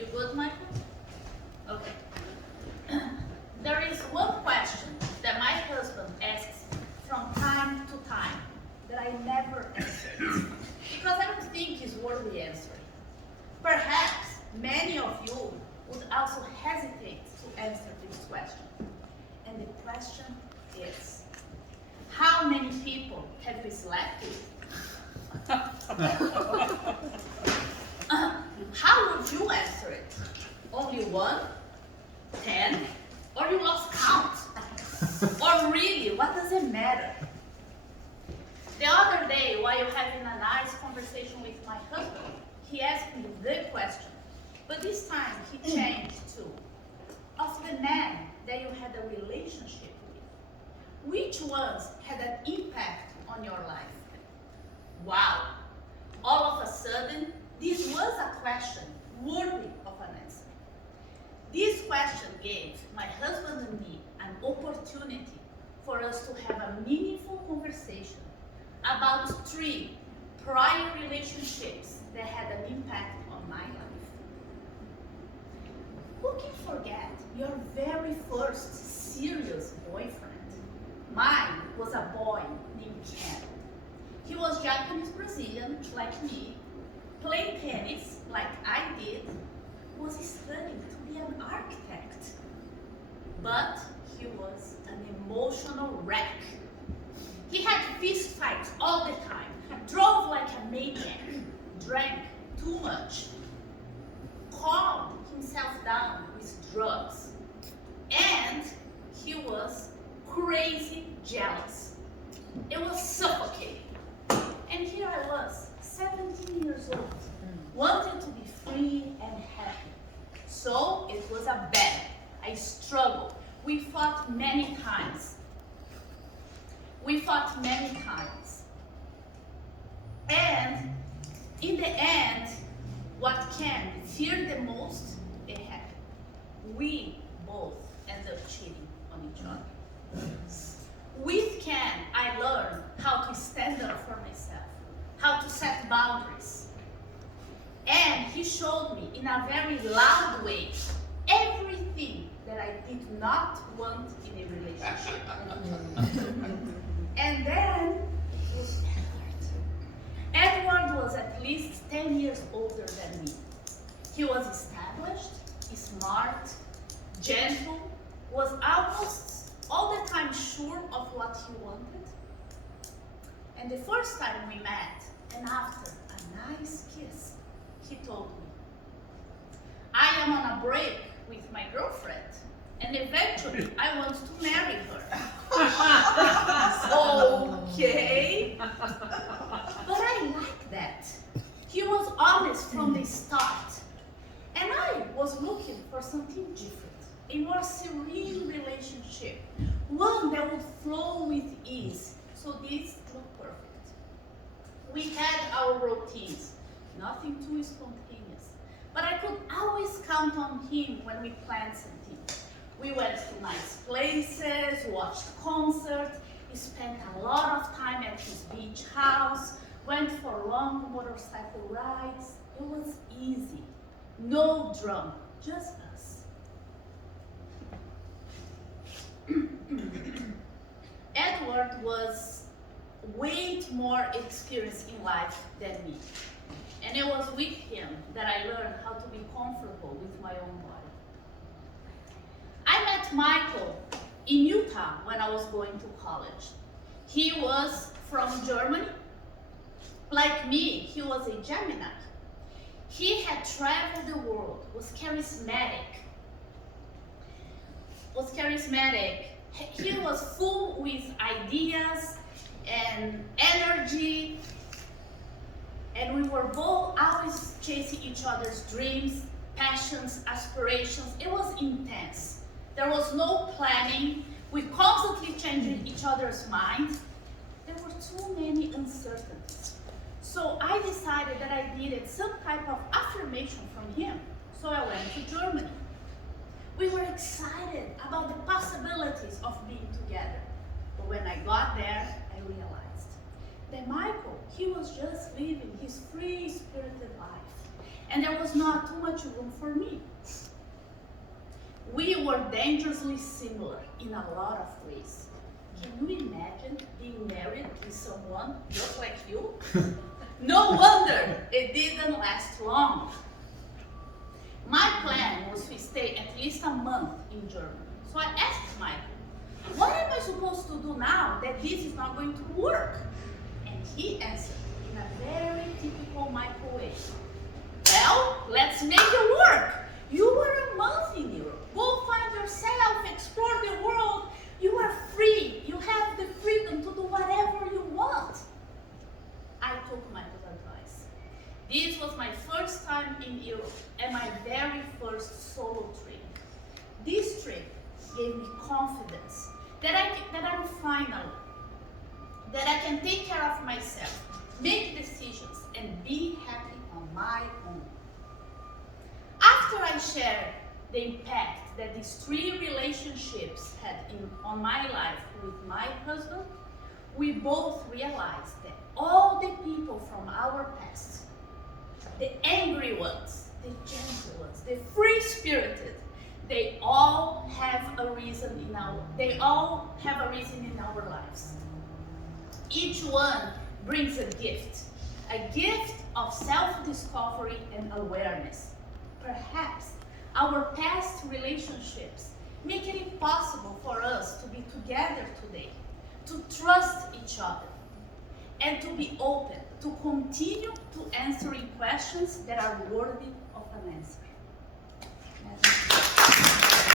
You good, Michael? Okay. There is one question that my husband asks from time to time that I never answer because I don't think it's worthy answering. Perhaps many of you would also hesitate to answer this question. And the question is, how many people have we slept with? How would you answer it? Only 1, 10, or you lost count? Or really, what does it matter? The other day, while having a nice conversation with my husband, he asked me the question, but this time he changed to, of the men that you had a relationship with, which ones had an impact on your life? Wow! All of a sudden, this was a question worthy of an answer. This question gave my husband and me an opportunity for us to have a meaningful conversation about 3 prior relationships that had an impact on my life. Who can forget your very first serious boyfriend? Mine was a boy named Ken. He was Japanese Brazilian, like me, played tennis like I did, was studying to be an architect. But he was an emotional wreck. He had fist fights all the time, drove like a maniac, drank too much, calmed himself down with drugs, and he was crazy jealous. It was suffocating. And here I was, 17 years old, wanted to be free and happy. So it was a battle. I struggled. We fought many times. And in the end, what Ken feared the most, it happened. We both ended up cheating on each other. With Ken, I learned how to stand up for myself, how to set boundaries. And he showed me in a very loud way everything that I did not want in a relationship. And then it was Edward. Edward was at least 10 years older than me. He was established, smart, gentle, was almost all the time sure of what he wanted. And the first time we met, and after a nice kiss, he told me, I am on a break with my girlfriend, and eventually I want to marry her. Okay. But I like that. He was honest from the start. And I was looking for something different, a more serene relationship, one that would flow with ease. So this looked perfect. We had our routines, nothing too spontaneous, but I could always count on him when we planned something. We went to nice places, watched concerts, spent a lot of time at his beach house, went for long motorcycle rides. It was easy, no drama, just us. Edward was way more experienced in life than me. And it was with him that I learned how to be comfortable with my own body. I met Michael in Utah when I was going to college. He was from Germany. Like me, he was a Gemini. He had traveled the world, was charismatic. He was full with ideas and energy. And we were both always chasing each other's dreams, passions, aspirations. It was intense. There was no planning. We constantly changed each other's minds. There were too many uncertainties. So I decided that I needed some type of affirmation from him. So I went to Germany. We were excited about the possibilities of being together. But when I got there, I realized that Michael, he was just living his free-spirited life. and there was not too much room for me. We were dangerously similar in a lot of ways. Can you imagine being married with someone just like you? No wonder it didn't last long. My plan was to stay at least a month in Germany. So I asked Michael, what am I supposed to do now that this is not going to work? And he answered in a very typical Michael way. Well, let's make it work. You were a month in Europe. Go find yourself, explore the world. You are free. You have the freedom to do whatever you want. I took Michael's advice. This was my first time in Europe and my very first solo trip. This trip gave me confidence that I'm final, that I can take care of myself, make decisions, and be happy on my own. After I shared the impact that these 3 relationships had on my life with my husband, we both realized that all the people from our past, the angry ones, the gentle ones, the free-spirited, they all have a reason in our lives. Each one brings a gift of self-discovery and awareness. Perhaps our past relationships make it impossible for us to be together today, to trust each other, and to be open to continue to answering questions that are worthy of an answer.